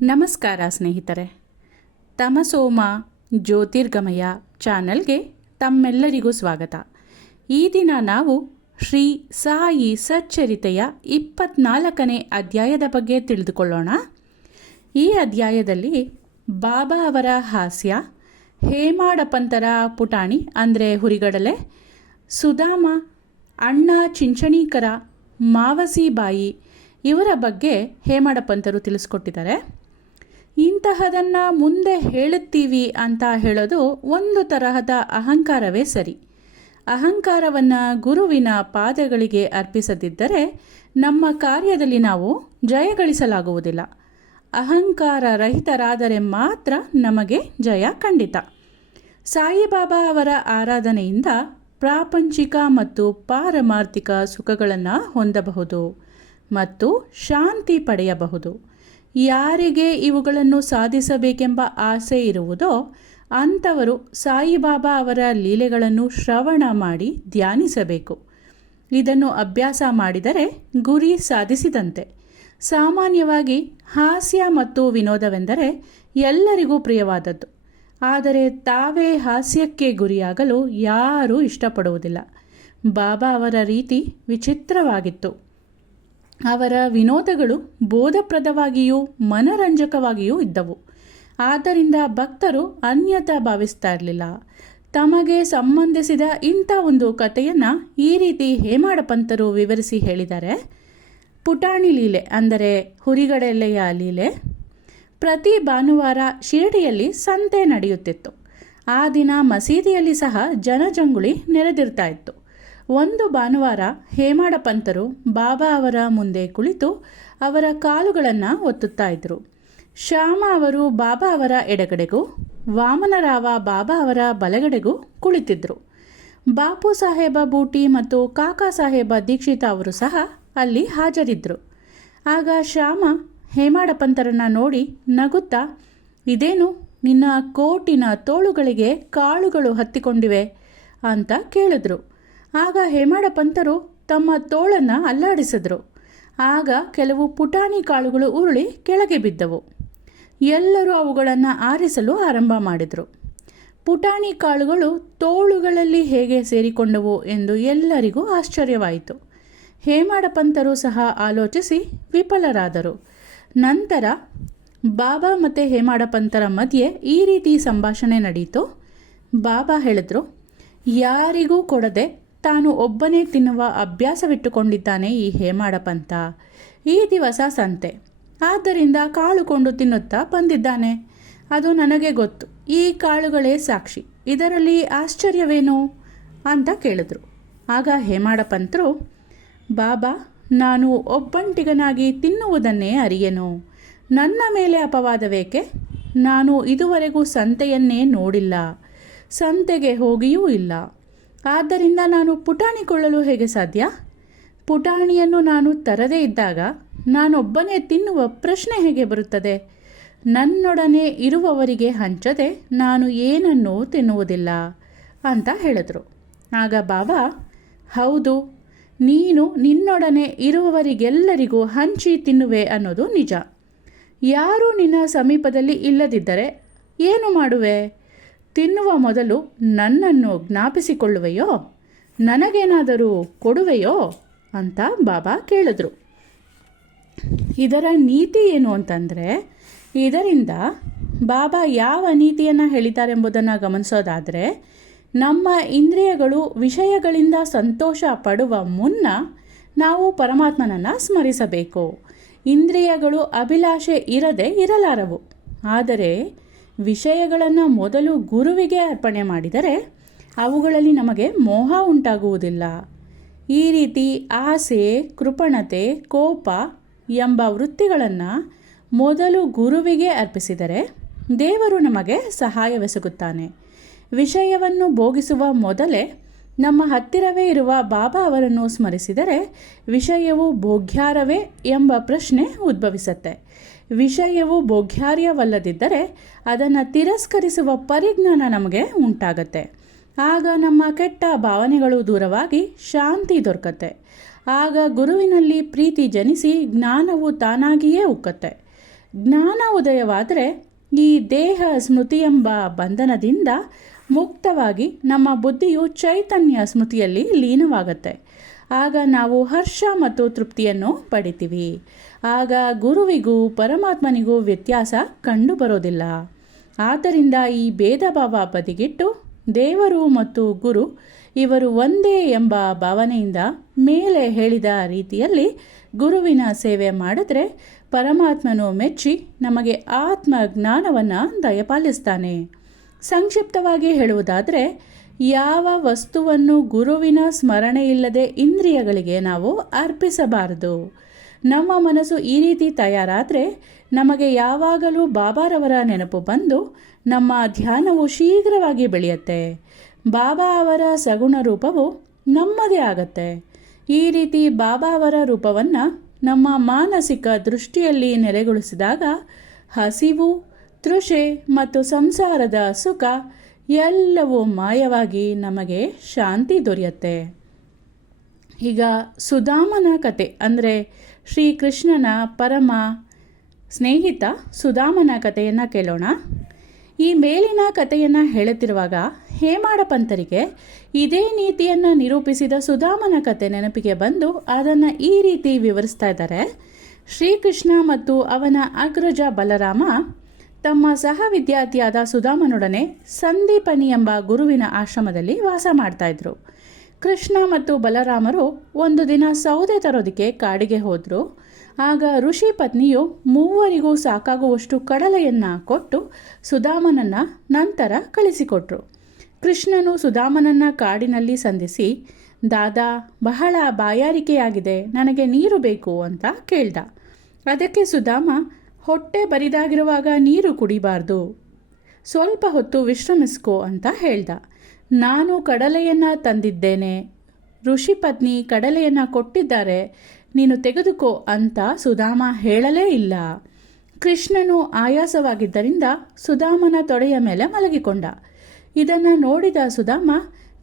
ನಮಸ್ಕಾರ ಸ್ನೇಹಿತರೆ. ತಮಸೋಮ ಜ್ಯೋತಿರ್ಗಮಯ ಚಾನಲ್ಗೆ ತಮ್ಮೆಲ್ಲರಿಗೂ ಸ್ವಾಗತ. ಈ ದಿನ ನಾವು ಶ್ರೀ ಸಾಯಿ ಸಚ್ಚರಿತೆಯ 24ನೇ ಅಧ್ಯಾಯದ ಬಗ್ಗೆ ತಿಳಿದುಕೊಳ್ಳೋಣ. ಈ ಅಧ್ಯಾಯದಲ್ಲಿ ಬಾಬಾ ಅವರ ಹಾಸ್ಯ, ಹೇಮಾಡಪಂತರ ಪುಟಾಣಿ ಅಂದರೆ ಹುರಿಗಡಲೆ, ಸುಧಾಮ, ಅಣ್ಣ ಚಿಂಚಣೀಕರ, ಮಾವಸಿಬಾಯಿ ಇವರ ಬಗ್ಗೆ ಹೇಮಾಡಪಂತರು ತಿಳಿಸ್ಕೊಟ್ಟಿದ್ದಾರೆ. ಇಂತಹದನ್ನು ಮುಂದೆ ಹೇಳುತ್ತೀವಿ ಅಂತ ಹೇಳೋದು ಒಂದು ತರಹದ ಅಹಂಕಾರವೇ ಸರಿ. ಅಹಂಕಾರವನ್ನು ಗುರುವಿನ ಪಾದಗಳಿಗೆ ಅರ್ಪಿಸದಿದ್ದರೆ ನಮ್ಮ ಕಾರ್ಯದಲ್ಲಿ ನಾವು ಜಯಗಳಿಸಲಾಗುವುದಿಲ್ಲ. ಅಹಂಕಾರ ರಹಿತರಾದರೆ ಮಾತ್ರ ನಮಗೆ ಜಯ ಖಂಡಿತ. ಸಾಯಿಬಾಬಾ ಅವರ ಆರಾಧನೆಯಿಂದ ಪ್ರಾಪಂಚಿಕ ಮತ್ತು ಪಾರಮಾರ್ಥಿಕ ಸುಖಗಳನ್ನು ಹೊಂದಬಹುದು ಮತ್ತು ಶಾಂತಿ ಪಡೆಯಬಹುದು. ಯಾರಿಗೆ ಇವುಗಳನ್ನು ಸಾಧಿಸಬೇಕೆಂಬ ಆಸೆ ಇರುವುದೋ ಅಂಥವರು ಸಾಯಿಬಾಬಾ ಅವರ ಲೀಲೆಗಳನ್ನು ಶ್ರವಣ ಮಾಡಿ ಧ್ಯಾನಿಸಬೇಕು. ಇದನ್ನು ಅಭ್ಯಾಸ ಮಾಡಿದರೆ ಗುರಿ ಸಾಧಿಸಿದಂತೆ. ಸಾಮಾನ್ಯವಾಗಿ ಹಾಸ್ಯ ಮತ್ತು ವಿನೋದವೆಂದರೆ ಎಲ್ಲರಿಗೂ ಪ್ರಿಯವಾದದ್ದು. ಆದರೆ ತಾವೇ ಹಾಸ್ಯಕ್ಕೆ ಗುರಿಯಾಗಲು ಯಾರೂ ಇಷ್ಟಪಡುವುದಿಲ್ಲ. ಬಾಬಾ ಅವರ ರೀತಿ ವಿಚಿತ್ರವಾಗಿತ್ತು. ಅವರ ವಿನೋದಗಳು ಬೋಧಪ್ರದವಾಗಿಯೂ ಮನರಂಜಕವಾಗಿಯೂ ಇದ್ದವು. ಆದ್ದರಿಂದ ಭಕ್ತರು ಅನ್ಯತಾ ಭಾವಿಸ್ತಾ ಇರಲಿಲ್ಲ. ತಮಗೆ ಸಂಬಂಧಿಸಿದ ಇಂಥ ಒಂದು ಕಥೆಯನ್ನು ಈ ರೀತಿ ಹೇಮಾಡಪಂತರು ವಿವರಿಸಿ ಹೇಳಿದ್ದಾರೆ. ಪುಟಾಣಿ ಲೀಲೆ ಅಂದರೆ ಹುರಿಗಡಲೆಯ ಲೀಲೆ. ಪ್ರತಿ ಭಾನುವಾರ ಶಿರಡಿಯಲ್ಲಿ ಸಂತೆ ನಡೆಯುತ್ತಿತ್ತು. ಆ ದಿನ ಮಸೀದಿಯಲ್ಲಿ ಸಹ ಜನಜಂಗುಳಿ ನೆರೆದಿರ್ತಾ ಇತ್ತು. ಒಂದು ಭಾನುವಾರ ಹೇಮಾಡಪಂತರು ಬಾಬಾ ಅವರ ಮುಂದೆ ಕುಳಿತು ಅವರ ಕಾಲುಗಳನ್ನು ಒತ್ತುತ್ತಾ ಇದ್ದರು. ಶ್ಯಾಮ ಅವರು ಬಾಬಾ ಅವರ ಎಡಗಡೆಗೂ, ವಾಮನರಾವ ಬಾಬಾ ಅವರ ಬಲಗಡೆಗೂ ಕುಳಿತಿದ್ದರು. ಬಾಪು ಸಾಹೇಬ ಬೂಟಿ ಮತ್ತು ಕಾಕಾ ಸಾಹೇಬ ದೀಕ್ಷಿತ ಅವರು ಸಹ ಅಲ್ಲಿ ಹಾಜರಿದ್ದರು. ಆಗ ಶ್ಯಾಮ ಹೇಮಾಡಪಂತರನ್ನು ನೋಡಿ ನಗುತ್ತಾ, ಇದೇನು ನಿನ್ನ ಕೋಟಿನ ತೋಳುಗಳಿಗೆ ಕಾಳುಗಳು ಹತ್ತಿಕೊಂಡಿವೆ ಅಂತ ಕೇಳಿದ್ರು. ಆಗ ಹೇಮಾಡಪಂತರು ತಮ್ಮ ತೋಳನ್ನು ಅಲ್ಲಾಡಿಸಿದ್ರು. ಆಗ ಕೆಲವು ಪುಟಾಣಿ ಕಾಳುಗಳು ಉರುಳಿ ಕೆಳಗೆ ಬಿದ್ದವು. ಎಲ್ಲರೂ ಅವುಗಳನ್ನು ಆರಿಸಲು ಆರಂಭ ಮಾಡಿದರು. ಪುಟಾಣಿ ಕಾಳುಗಳು ತೋಳುಗಳಲ್ಲಿ ಹೇಗೆ ಸೇರಿಕೊಂಡವು ಎಂದು ಎಲ್ಲರಿಗೂ ಆಶ್ಚರ್ಯವಾಯಿತು. ಹೇಮಾಡಪಂತರು ಸಹ ಆಲೋಚಿಸಿ ವಿಫಲರಾದರು. ನಂತರ ಬಾಬಾ ಮತ್ತು ಹೇಮಾಡಪಂತರ ಮಧ್ಯೆ ಈ ರೀತಿ ಸಂಭಾಷಣೆ ನಡೆಯಿತು. ಬಾಬಾ ಹೇಳಿದ್ರು, ಯಾರಿಗೂ ಕೊಡದೆ ತಾನು ಒಬ್ಬನೇ ತಿನ್ನುವ ಅಭ್ಯಾಸವಿಟ್ಟುಕೊಂಡಿದ್ದಾನೆ ಈ ಹೇಮಾಡಪಂತ. ಈ ದಿವಸ ಸಂತೆ, ಆದ್ದರಿಂದ ಕಾಳು ಕೊಂಡು ತಿನ್ನುತ್ತಾ ಬಂದಿದ್ದಾನೆ. ಅದು ನನಗೆ ಗೊತ್ತು. ಈ ಕಾಳುಗಳೇ ಸಾಕ್ಷಿ. ಇದರಲ್ಲಿ ಆಶ್ಚರ್ಯವೇನು ಅಂತ ಕೇಳಿದ್ರು. ಆಗ ಹೇಮಾಡಪಂತರು, ಬಾಬಾ, ನಾನು ಒಬ್ಬಂಟಿಗನಾಗಿ ತಿನ್ನುವುದನ್ನೇ ಅರಿಯೆನು. ನನ್ನ ಮೇಲೆ ಅಪವಾದವೇಕೆ? ನಾನು ಇದುವರೆಗೂ ಸಂತೆಯನ್ನೇ ನೋಡಿಲ್ಲ, ಸಂತೆಗೆ ಹೋಗಿಯೂ ಇಲ್ಲ. ಆದ್ದರಿಂದ ನಾನು ಪುಟಾಣಿ ಕೊಳ್ಳಲು ಹೇಗೆ ಸಾಧ್ಯ? ಪುಟಾಣಿಯನ್ನು ನಾನು ತರದೇ ಇದ್ದಾಗ ನಾನೊಬ್ಬನೇ ತಿನ್ನುವ ಪ್ರಶ್ನೆ ಹೇಗೆ ಬರುತ್ತದೆ? ನನ್ನೊಡನೆ ಇರುವವರಿಗೆ ಹಂಚದೆ ನಾನು ಏನನ್ನೂ ತಿನ್ನುವುದಿಲ್ಲ ಅಂತ ಹೇಳಿದ್ರು. ಆಗ ಬಾಬಾ, ಹೌದು, ನೀನು ನಿನ್ನೊಡನೆ ಇರುವವರಿಗೆಲ್ಲರಿಗೂ ಹಂಚಿ ತಿನ್ನುವೆ ಅನ್ನೋದು ನಿಜ. ಯಾರೂ ನಿನ್ನ ಸಮೀಪದಲ್ಲಿ ಇಲ್ಲದಿದ್ದರೆ ಏನು ಮಾಡುವೆ? ತಿನ್ನುವ ಮೊದಲು ನನ್ನನ್ನು ಜ್ಞಾಪಿಸಿಕೊಳ್ಳುವೆಯೋ? ನನಗೇನಾದರೂ ಕೊಡುವೆಯೋ ಅಂತ ಬಾಬಾ ಕೇಳಿದ್ರು. ಇದರ ನೀತಿ ಏನು ಅಂತಂದರೆ, ಇದರಿಂದ ಬಾಬಾ ಯಾವ ನೀತಿಯನ್ನು ಹೇಳಿದ್ದಾರೆಂಬುದನ್ನು ಗಮನಿಸೋದಾದರೆ, ನಮ್ಮ ಇಂದ್ರಿಯಗಳು ವಿಷಯಗಳಿಂದ ಸಂತೋಷ ಪಡುವ ಮುನ್ನ ನಾವು ಪರಮಾತ್ಮನನ್ನು ಸ್ಮರಿಸಬೇಕು. ಇಂದ್ರಿಯಗಳು ಅಭಿಲಾಷೆ ಇರದೆ ಇರಲಾರವು. ಆದರೆ ವಿಷಯಗಳನ್ನು ಮೊದಲು ಗುರುವಿಗೆ ಅರ್ಪಣೆ ಮಾಡಿದರೆ ಅವುಗಳಲ್ಲಿ ನಮಗೆ ಮೋಹ ಉಂಟಾಗುವುದಿಲ್ಲ. ಈ ರೀತಿ ಆಸೆ, ಕೃಪಣತೆ, ಕೋಪ ಎಂಬ ವೃತ್ತಿಗಳನ್ನು ಮೊದಲು ಗುರುವಿಗೆ ಅರ್ಪಿಸಿದರೆ ದೇವರು ನಮಗೆ ಸಹಾಯವೆಸಗುತ್ತಾನೆ. ವಿಷಯವನ್ನು ಭೋಗಿಸುವ ಮೊದಲೇ ನಮ್ಮ ಹತ್ತಿರವೇ ಇರುವ ಬಾಬಾ ಅವರನ್ನು ಸ್ಮರಿಸಿದರೆ ವಿಷಯವು ಭೋಗ್ಯಾರವೇ ಎಂಬ ಪ್ರಶ್ನೆ ಉದ್ಭವಿಸುತ್ತೆ. ವಿಷಯವು ಭೋಗ್ಯಾರ್ಯವಲ್ಲದಿದ್ದರೆ ಅದನ್ನು ತಿರಸ್ಕರಿಸುವ ಪರಿಜ್ಞಾನ ನಮಗೆ ಉಂಟಾಗತ್ತೆ. ಆಗ ನಮ್ಮ ಕೆಟ್ಟ ಭಾವನೆಗಳು ದೂರವಾಗಿ ಶಾಂತಿ ದೊರಕತ್ತೆ. ಆಗ ಗುರುವಿನಲ್ಲಿ ಪ್ರೀತಿ ಜನಿಸಿ ಜ್ಞಾನವು ತಾನಾಗಿಯೇ ಉಕ್ಕತ್ತೆ. ಜ್ಞಾನ ಉದಯವಾದರೆ ಈ ದೇಹ ಸ್ಮೃತಿ ಎಂಬ ಬಂಧನದಿಂದ ಮುಕ್ತವಾಗಿ ನಮ್ಮ ಬುದ್ಧಿಯು ಚೈತನ್ಯ ಸ್ಮೃತಿಯಲ್ಲಿ ಲೀನವಾಗುತ್ತೆ. ಆಗ ನಾವು ಹರ್ಷ ಮತ್ತು ತೃಪ್ತಿಯನ್ನು ಪಡಿತೀವಿ. ಆಗ ಗುರುವಿಗೂ ಪರಮಾತ್ಮನಿಗೂ ವ್ಯತ್ಯಾಸ ಕಂಡು ಬರೋದಿಲ್ಲ. ಆದ್ದರಿಂದ ಈ ಭೇದ ಭಾವ ಬದಿಗಿಟ್ಟು ದೇವರು ಮತ್ತು ಗುರು ಇವರು ಒಂದೇ ಎಂಬ ಭಾವನೆಯಿಂದ ಮೇಲೆ ಹೇಳಿದ ರೀತಿಯಲ್ಲಿ ಗುರುವಿನ ಸೇವೆ ಮಾಡಿದ್ರೆ ಪರಮಾತ್ಮನು ಮೆಚ್ಚಿ ನಮಗೆ ಆತ್ಮ ಜ್ಞಾನವನ್ನು ದಯಪಾಲಿಸ್ತಾನೆ. ಸಂಕ್ಷಿಪ್ತವಾಗಿ ಹೇಳುವುದಾದರೆ, ಯಾವ ವಸ್ತುವನ್ನು ಗುರುವಿನ ಸ್ಮರಣೆ ಇಲ್ಲದೆ ಇಂದ್ರಿಯಗಳಿಗೆ ನಾವು ಅರ್ಪಿಸಬಾರದು. ನಮ್ಮ ಮನಸ್ಸು ಈ ರೀತಿ ತಯಾರಾದರೆ ನಮಗೆ ಯಾವಾಗಲೂ ಬಾಬಾರವರ ನೆನಪು ಬಂದು ನಮ್ಮ ಧ್ಯಾನವು ಶೀಘ್ರವಾಗಿ ಬೆಳೆಯುತ್ತೆ. ಬಾಬಾ ಅವರ ಸಗುಣ ರೂಪವು ನಮ್ಮದೇ ಆಗತ್ತೆ. ಈ ರೀತಿ ಬಾಬಾ ಅವರ ರೂಪವನ್ನು ನಮ್ಮ ಮಾನಸಿಕ ದೃಷ್ಟಿಯಲ್ಲಿ ನೆಲೆಗೊಳಿಸಿದಾಗ ಹಸಿವು, ತೃಷೆ ಮತ್ತು ಸಂಸಾರದ ಸುಖ ಎಲ್ಲವೂ ಮಾಯವಾಗಿ ನಮಗೆ ಶಾಂತಿ ದೊರೆಯುತ್ತೆ. ಈಗ ಸುಧಾಮನ ಕತೆ ಅಂದರೆ ಶ್ರೀಕೃಷ್ಣನ ಪರಮ ಸ್ನೇಹಿತ ಸುಧಾಮನ ಕಥೆಯನ್ನು ಕೇಳೋಣ. ಈ ಮೇಲಿನ ಕಥೆಯನ್ನು ಹೇಳುತ್ತಿರುವಾಗ ಹೇಮಾಡ ಪಂತರಿಗೆ ಇದೇ ನೀತಿಯನ್ನು ನಿರೂಪಿಸಿದ ಸುಧಾಮನ ಕತೆ ನೆನಪಿಗೆ ಬಂದು ಅದನ್ನು ಈ ರೀತಿ ವಿವರಿಸ್ತಾ ಇದ್ದಾರೆ. ಶ್ರೀಕೃಷ್ಣ ಮತ್ತು ಅವನ ಅಗ್ರಜ ಬಲರಾಮ ತಮ್ಮ ಸಹ ವಿದ್ಯಾರ್ಥಿಯಾದ ಸುಧಾಮನೊಡನೆ ಸಂದೀಪನಿ ಎಂಬ ಗುರುವಿನ ಆಶ್ರಮದಲ್ಲಿ ವಾಸ ಮಾಡ್ತಾಯಿದ್ರು. ಕೃಷ್ಣ ಮತ್ತು ಬಲರಾಮರು ಒಂದು ದಿನ ಸೌದೆ ತರೋದಕ್ಕೆ ಕಾಡಿಗೆ ಹೋದರು. ಆಗ ಋಷಿ ಪತ್ನಿಯು ಮೂವರಿಗೂ ಸಾಕಾಗುವಷ್ಟು ಕಡಲೆಯನ್ನು ಕೊಟ್ಟು ಸುಧಾಮನನ್ನು ನಂತರ ಕಳಿಸಿಕೊಟ್ರು. ಕೃಷ್ಣನು ಸುಧಾಮನನ್ನು ಕಾಡಿನಲ್ಲಿ ಸಂಧಿಸಿ, ದಾದಾ, ಬಹಳ ಬಾಯಾರಿಕೆಯಾಗಿದೆ, ನನಗೆ ನೀರು ಬೇಕು ಅಂತ ಕೇಳ್ದ. ಅದಕ್ಕೆ ಸುಧಾಮ, ಹೊಟ್ಟೆ ಬರಿದಾಗಿರುವಾಗ ನೀರು ಕುಡಿಬಾರ್ದು, ಸ್ವಲ್ಪ ಹೊತ್ತು ವಿಶ್ರಮಿಸ್ಕೋ ಅಂತ ಹೇಳ್ದ. ನಾನು ಕಡಲೆಯನ್ನು ತಂದಿದ್ದೇನೆ, ಋಷಿ ಪತ್ನಿ ಕಡಲೆಯನ್ನು ಕೊಟ್ಟಿದ್ದಾರೆ, ನೀನು ತೆಗೆದುಕೋ ಅಂತ ಸುಧಾಮ ಹೇಳಲೇ ಇಲ್ಲ. ಕೃಷ್ಣನು ಆಯಾಸವಾಗಿದ್ದರಿಂದ ಸುಧಾಮನ ತೊಡೆಯ ಮೇಲೆ ಮಲಗಿಕೊಂಡ. ಇದನ್ನು ನೋಡಿದ ಸುಧಾಮ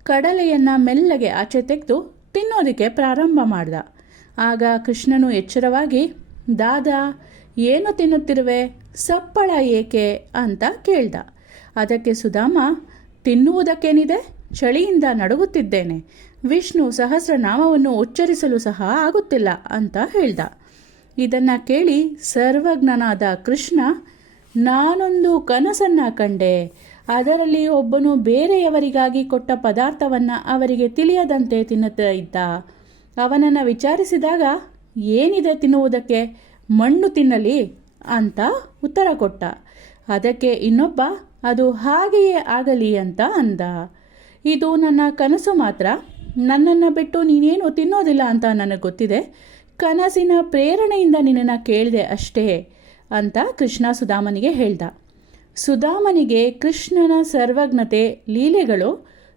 ಕಡಲೆಯನ್ನು ಮೆಲ್ಲಗೆ ಆಚೆ ತೆಗೆದು ತಿನ್ನೋದಕ್ಕೆ ಪ್ರಾರಂಭ ಮಾಡ್ದ. ಆಗ ಕೃಷ್ಣನು ಎಚ್ಚರವಾಗಿ, ದಾದಾ, ಏನು ತಿನ್ನುತ್ತಿರುವೆ, ಸಪ್ಪಳ ಏಕೆ ಅಂತ ಕೇಳ್ದ. ಅದಕ್ಕೆ ಸುಧಾಮ, ತಿನ್ನುವುದಕ್ಕೇನಿದೆ, ಚಳಿಯಿಂದ ನಡುಗುತ್ತಿದ್ದೇನೆ, ವಿಷ್ಣು ಸಹಸ್ರನಾಮವನ್ನು ಉಚ್ಚರಿಸಲು ಸಹ ಆಗುತ್ತಿಲ್ಲ ಅಂತ ಹೇಳ್ದ. ಇದನ್ನು ಕೇಳಿ ಸರ್ವಜ್ಞನಾದ ಕೃಷ್ಣ, ನಾನೊಂದು ಕನಸನ್ನು ಕಂಡೆ, ಅದರಲ್ಲಿ ಒಬ್ಬನು ಬೇರೆಯವರಿಗಾಗಿ ಕೊಟ್ಟ ಪದಾರ್ಥವನ್ನು ಅವರಿಗೆ ತಿಳಿಯದಂತೆ ತಿನ್ನುತ್ತಾ ಇದ್ದ. ಅವನನ್ನು ವಿಚಾರಿಸಿದಾಗ, ಏನಿದೆ ತಿನ್ನುವುದಕ್ಕೆ, ಮಣ್ಣು ತಿನ್ನಲಿ ಅಂತ ಉತ್ತರ ಕೊಟ್ಟ. ಅದಕ್ಕೆ ಇನ್ನೊಬ್ಬ, ಅದು ಹಾಗೆಯೇ ಆಗಲಿ ಅಂತ ಅಂದ. ಇದು ನನ್ನ ಕನಸು ಮಾತ್ರ, ನನ್ನನ್ನು ಬಿಟ್ಟು ನೀನೇನು ತಿನ್ನೋದಿಲ್ಲ ಅಂತ ನನಗೆ ಗೊತ್ತಿದೆ, ಕನಸಿನ ಪ್ರೇರಣೆಯಿಂದ ನಿನ್ನನ್ನು ಕೇಳಿದೆ ಅಷ್ಟೇ ಅಂತ ಕೃಷ್ಣ ಸುಧಾಮನಿಗೆ ಹೇಳ್ದ. ಸುಧಾಮನಿಗೆ ಕೃಷ್ಣನ ಸರ್ವಜ್ಞತೆ ಲೀಲೆಗಳು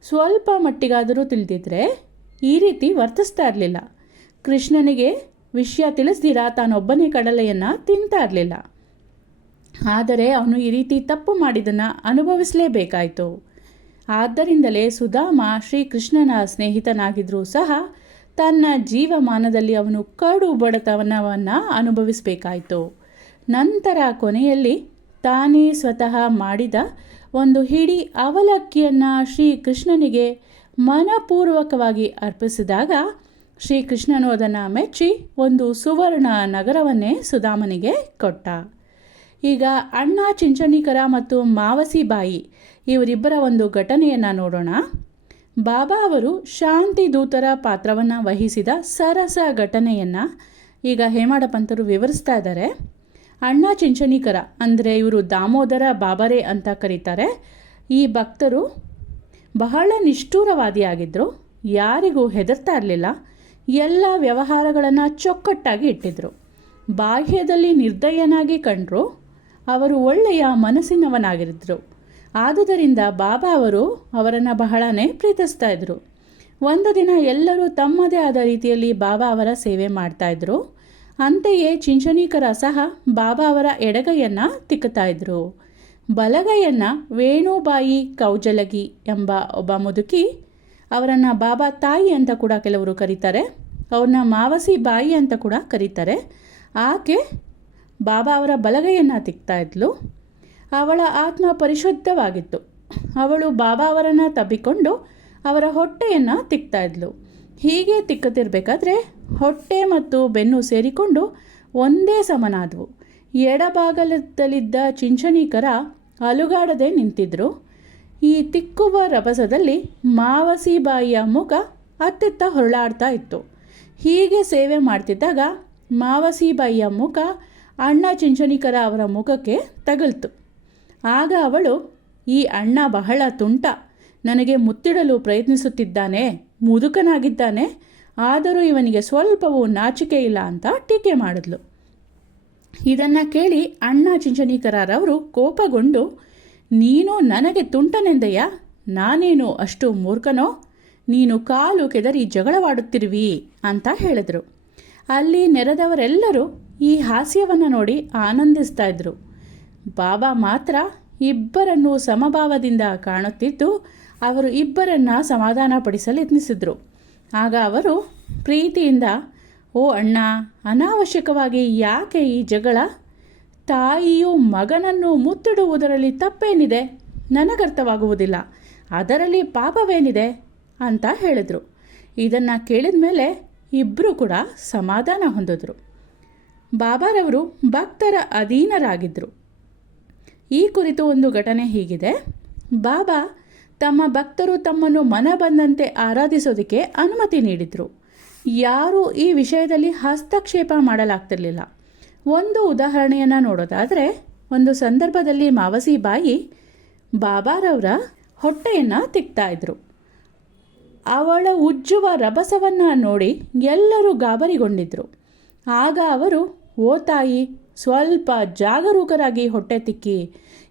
ಸ್ವಲ್ಪ ಮಟ್ಟಿಗಾದರೂ ತಿಳಿದಿದ್ರೆ ಈ ರೀತಿ ವರ್ತಿಸ್ತಾ ಇರಲಿಲ್ಲ. ಕೃಷ್ಣನಿಗೆ ವಿಷಯ ತಿಳಿಸ್ದಿರಾ ತಾನೊಬ್ಬನೇ ಕಡಲೆಯನ್ನು ತಿಂತಾ ಇರಲಿಲ್ಲ. ಆದರೆ ಅವನು ಈ ರೀತಿ ತಪ್ಪು ಮಾಡಿದ್ದನ್ನು ಅನುಭವಿಸಲೇಬೇಕಾಯಿತು. ಆದ್ದರಿಂದಲೇ ಸುಧಾಮ ಶ್ರೀಕೃಷ್ಣನ ಸ್ನೇಹಿತನಾಗಿದ್ದರೂ ಸಹ ತನ್ನ ಜೀವಮಾನದಲ್ಲಿ ಅವನು ಕಡು ಬಡತನವನ್ನು ಅನುಭವಿಸಬೇಕಾಯಿತು. ನಂತರ ಕೊನೆಯಲ್ಲಿ ತಾನೇ ಸ್ವತಃ ಮಾಡಿದ ಒಂದು ಹಿಡಿ ಅವಲಕ್ಕಿಯನ್ನು ಶ್ರೀಕೃಷ್ಣನಿಗೆ ಮನಪೂರ್ವಕವಾಗಿ ಅರ್ಪಿಸಿದಾಗ ಶ್ರೀಕೃಷ್ಣನು ಅದನ್ನು ಮೆಚ್ಚಿ ಒಂದು ಸುವರ್ಣ ನಗರವನ್ನೇ ಸುಧಾಮನಿಗೆ ಕೊಟ್ಟ. ಈಗ ಅಣ್ಣ ಚಿಂಚಣಿಕರ ಮತ್ತು ಮಾವಸಿ ಬಾಯಿ ಇವರಿಬ್ಬರ ಒಂದು ಘಟನೆಯನ್ನು ನೋಡೋಣ. ಬಾಬಾ ಅವರು ಶಾಂತಿ ದೂತರ ಪಾತ್ರವನ್ನು ವಹಿಸಿದ ಸರಸ ಘಟನೆಯನ್ನು ಈಗ ಹೇಮಾಡ ಪಂತರು ವಿವರಿಸ್ತಾ ಇದ್ದಾರೆ. ಅಣ್ಣ ಚಿಂಚಣಿಕರ ಅಂದರೆ ಇವರು ದಾಮೋದರ ಬಾಬರೇ ಅಂತ ಕರೀತಾರೆ. ಈ ಭಕ್ತರು ಬಹಳ ನಿಷ್ಠೂರವಾದಿಯಾಗಿದ್ದರು, ಯಾರಿಗೂ ಹೆದರ್ತಾ ಇರಲಿಲ್ಲ, ಎಲ್ಲ ವ್ಯವಹಾರಗಳನ್ನು ಚೊಕ್ಕಟ್ಟಾಗಿ ಇಟ್ಟಿದ್ರು. ಬಾಹ್ಯದಲ್ಲಿ ನಿರ್ದಯನಾಗಿ ಕಂಡರು, ಅವರು ಒಳ್ಳೆಯ ಮನಸ್ಸಿನವನಾಗಿದ್ದರು. ಆದುದರಿಂದ ಬಾಬಾ ಅವರು ಅವರನ್ನು ಬಹಳನೇ ಪ್ರೀತಿಸ್ತಾ ಇದ್ರು. ಒಂದು ದಿನ ಎಲ್ಲರೂ ತಮ್ಮದೇ ಆದ ರೀತಿಯಲ್ಲಿ ಬಾಬಾ ಅವರ ಸೇವೆ ಮಾಡ್ತಾಯಿದ್ರು. ಅಂತೆಯೇ ಚಿಂಚಣೀಕರ ಸಹ ಬಾಬಾ ಅವರ ಎಡಗೈಯನ್ನು ತಿಕ್ಕುತ್ತಾ ಇದ್ರು. ಬಲಗೈಯನ್ನು ವೇಣುಬಾಯಿ ಕೌಜಲಗಿ ಎಂಬ ಒಬ್ಬ ಮುದುಕಿ, ಅವರನ್ನು ಬಾಬಾ ತಾಯಿ ಅಂತ ಕೂಡ ಕೆಲವರು ಕರೀತಾರೆ, ಅವ್ರನ್ನ ಮಾವಸಿ ಬಾಯಿ ಅಂತ ಕೂಡ ಕರೀತಾರೆ. ಆಕೆ ಬಾಬಾ ಅವರ ಬಲಗೈಯನ್ನು ತಿಕ್ತಾ ಇದ್ಲು. ಅವಳ ಆತ್ಮ ಪರಿಶುದ್ಧವಾಗಿತ್ತು. ಅವಳು ಬಾಬಾ ಅವರನ್ನು ತಬ್ಬಿಕೊಂಡು ಅವರ ಹೊಟ್ಟೆಯನ್ನು ತಿಕ್ತಾ ಇದ್ಲು. ಹೀಗೆ ತಿಕ್ಕುತ್ತಿರಬೇಕಾದ್ರೆ ಹೊಟ್ಟೆ ಮತ್ತು ಬೆನ್ನು ಸೇರಿಕೊಂಡು ಒಂದೇ ಸಮನಾದವು. ಎಡಭಾಗದಲ್ಲಿದ್ದ ಚಿಂಚಣೀಕರ ಅಲುಗಾಡದೆ ನಿಂತಿದ್ರು. ಈ ತಿಕ್ಕುವ ರಭಸದಲ್ಲಿ ಮಾವಸಿಬಾಯಿಯ ಮುಖ ಅತ್ತಿತ್ತ ಹೊರಳಾಡ್ತಾ ಇತ್ತು. ಹೀಗೆ ಸೇವೆ ಮಾಡ್ತಿದ್ದಾಗ ಮಾವಸಿಬಾಯಿಯ ಮುಖ ಅಣ್ಣ ಚಿಂಚಣೀಕರ ಅವರ ಮುಖಕ್ಕೆ ತಗಲ್ತು. ಆಗ ಅವಳು, ಈ ಅಣ್ಣ ಬಹಳ ತುಂಟ, ನನಗೆ ಮುತ್ತಿಡಲು ಪ್ರಯತ್ನಿಸುತ್ತಿದ್ದಾನೆ, ಮುದುಕನಾಗಿದ್ದಾನೆ, ಆದರೂ ಇವನಿಗೆ ಸ್ವಲ್ಪವೂ ನಾಚಿಕೆ ಇಲ್ಲ ಅಂತ ಟೀಕೆ ಮಾಡಿದ್ಲು. ಇದನ್ನು ಕೇಳಿ ಅಣ್ಣ ಚಿಂಚಣೀಕರರವರು ಕೋಪಗೊಂಡು, ನೀನು ನನಗೆ ತುಂಟನೆಂದೆಯಾ? ನಾನೇನು ಅಷ್ಟು ಮೂರ್ಖನೋ? ನೀನು ಕಾಲು ಕೆದರಿ ಜಗಳವಾಡುತ್ತಿರುವಿ ಅಂತ ಹೇಳಿದರು. ಅಲ್ಲಿ ನೆರೆದವರೆಲ್ಲರೂ ಈ ಹಾಸ್ಯವನ್ನು ನೋಡಿ ಆನಂದಿಸ್ತಾ ಇದ್ರು. ಬಾಬಾ ಮಾತ್ರ ಇಬ್ಬರನ್ನು ಸಮಭಾವದಿಂದ ಕಾಣುತ್ತಿದ್ದು ಅವರು ಇಬ್ಬರನ್ನ ಸಮಾಧಾನಪಡಿಸಲು ಯತ್ನಿಸಿದರು. ಆಗ ಅವರು ಪ್ರೀತಿಯಿಂದ, ಓ ಅಣ್ಣ, ಅನಾವಶ್ಯಕವಾಗಿ ಯಾಕೆ ಈ ಜಗಳ? ತಾಯಿಯು ಮಗನನ್ನು ಮುತ್ತಿಡುವುದರಲ್ಲಿ ತಪ್ಪೇನಿದೆ? ನನಗರ್ಥವಾಗುವುದಿಲ್ಲ. ಅದರಲ್ಲಿ ಪಾಪವೇನಿದೆ ಅಂತ ಹೇಳಿದರು. ಇದನ್ನು ಕೇಳಿದ ಮೇಲೆ ಇಬ್ಬರು ಕೂಡ ಸಮಾಧಾನ ಹೊಂದಿದ್ರು. ಬಾಬಾರವರು ಭಕ್ತರ ಅಧೀನರಾಗಿದ್ದರು. ಈ ಕುರಿತು ಒಂದು ಘಟನೆ ಹೀಗಿದೆ. ಬಾಬಾ ತಮ್ಮ ಭಕ್ತರು ತಮ್ಮನ್ನು ಮನ ಬಂದಂತೆ ಆರಾಧಿಸೋದಕ್ಕೆ ಅನುಮತಿ ನೀಡಿದರು. ಯಾರೂ ಈ ವಿಷಯದಲ್ಲಿ ಹಸ್ತಕ್ಷೇಪ ಮಾಡಲಾಗ್ತಿರಲಿಲ್ಲ. ಒಂದು ಉದಾಹರಣೆಯನ್ನು ನೋಡೋದಾದರೆ, ಒಂದು ಸಂದರ್ಭದಲ್ಲಿ ಮಾವಸಿಬಾಯಿ ಬಾಬಾರವರ ಹೊಟ್ಟೆಯನ್ನು ತಿಕ್ತಾ ಇದ್ರು. ಅವಳ ಉಜ್ಜುವ ರಭಸವನ್ನು ನೋಡಿ ಎಲ್ಲರೂ ಗಾಬರಿಗೊಂಡಿದ್ರು. ಆಗ ಅವರು, ಓ ತಾಯಿ, ಸ್ವಲ್ಪ ಜಾಗರೂಕರಾಗಿ ಹೊಟ್ಟೆ ತಿಕ್ಕಿ,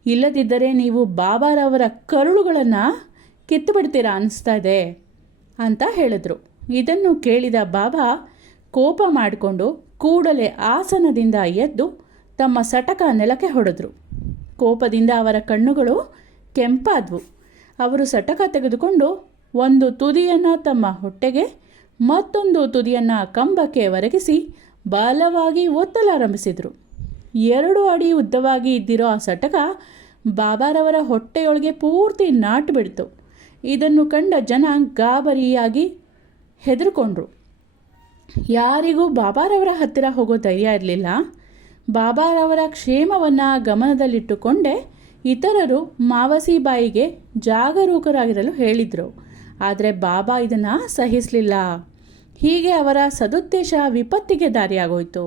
ಇಲ್ಲದಿದ್ದರೆ ನೀವು ಬಾಬಾರವರ ಕರುಳುಗಳನ್ನು ಕಿತ್ತು ಬಿಡ್ತೀರಾ ಅನಿಸ್ತಾ ಇದೆ ಅಂತ ಹೇಳಿದ್ರು. ಇದನ್ನು ಕೇಳಿದ ಬಾಬಾ ಕೋಪ ಮಾಡಿಕೊಂಡು ಕೂಡಲೇ ಆಸನದಿಂದ ಎದ್ದು ತಮ್ಮ ಸಟಕ ನೆಲಕ್ಕೆ ಹೊಡೆದ್ರು. ಕೋಪದಿಂದ ಅವರ ಕಣ್ಣುಗಳು ಕೆಂಪಾದವು. ಅವರು ಸಟಕ ತೆಗೆದುಕೊಂಡು ಒಂದು ತುದಿಯನ್ನು ತಮ್ಮ ಹೊಟ್ಟೆಗೆ, ಮತ್ತೊಂದು ತುದಿಯನ್ನು ಕಂಬಕ್ಕೆ ಒರಗಿಸಿ ಬಲವಾಗಿ ಒತ್ತಲಾರಂಭಿಸಿದರು. 2 ಅಡಿ ಉದ್ದವಾಗಿ ಇದ್ದಿರೋ ಆ ಸಟಕ ಬಾಬಾರವರ ಹೊಟ್ಟೆಯೊಳಗೆ ಪೂರ್ತಿ ನಾಟು ಬಿಡ್ತು. ಇದನ್ನು ಕಂಡ ಜನ ಗಾಬರಿಯಾಗಿ ಹೆದರ್ಕೊಂಡ್ರು. ಯಾರಿಗೂ ಬಾಬಾರವರ ಹತ್ತಿರ ಹೋಗೋ ಧೈರ್ಯ ಇರಲಿಲ್ಲ. ಬಾಬಾರವರ ಕ್ಷೇಮವನ್ನು ಗಮನದಲ್ಲಿಟ್ಟುಕೊಂಡೇ ಇತರರು ಮಾವಸಿಬಾಯಿಗೆ ಜಾಗರೂಕರಾಗಿರಲು ಹೇಳಿದರು. ಆದರೆ ಬಾಬಾ ಇದನ್ನು ಸಹಿಸಲಿಲ್ಲ. ಹೀಗೆ ಅವರ ಸದುದ್ದೇಶ ವಿಪತ್ತಿಗೆ ದಾರಿಯಾಗೋಯಿತು.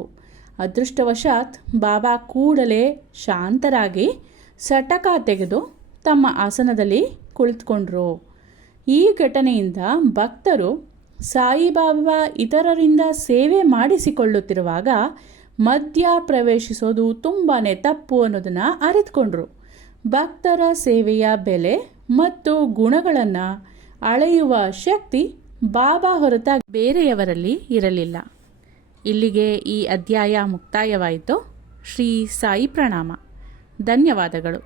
ಅದೃಷ್ಟವಶಾತ್ ಬಾಬಾ ಕೂಡಲೇ ಶಾಂತರಾಗಿ ಸಟಕ ತೆಗೆದು ತಮ್ಮ ಆಸನದಲ್ಲಿ ಕುಳಿತುಕೊಂಡ್ರು. ಈ ಘಟನೆಯಿಂದ ಭಕ್ತರು ಸಾಯಿಬಾಬಾ ಇತರರಿಂದ ಸೇವೆ ಮಾಡಿಸಿಕೊಳ್ಳುತ್ತಿರುವಾಗ ಮಧ್ಯ ಪ್ರವೇಶಿಸೋದು ತುಂಬಾ ತಪ್ಪು ಅನ್ನೋದನ್ನು ಅರಿತುಕೊಂಡ್ರು. ಭಕ್ತರ ಸೇವೆಯ ಬೆಲೆ ಮತ್ತು ಗುಣಗಳನ್ನು ಅಳೆಯುವ ಶಕ್ತಿ ಬಾಬಾ ಹೊರತಾಗಿ ಬೇರೆಯವರಲ್ಲಿ ಇರಲಿಲ್ಲ. ಇಲ್ಲಿಗೆ ಈ ಅಧ್ಯಾಯ ಮುಕ್ತಾಯವಾಯಿತು. ಶ್ರೀ ಸಾಯಿ ಪ್ರಣಾಮ. ಧನ್ಯವಾದಗಳು.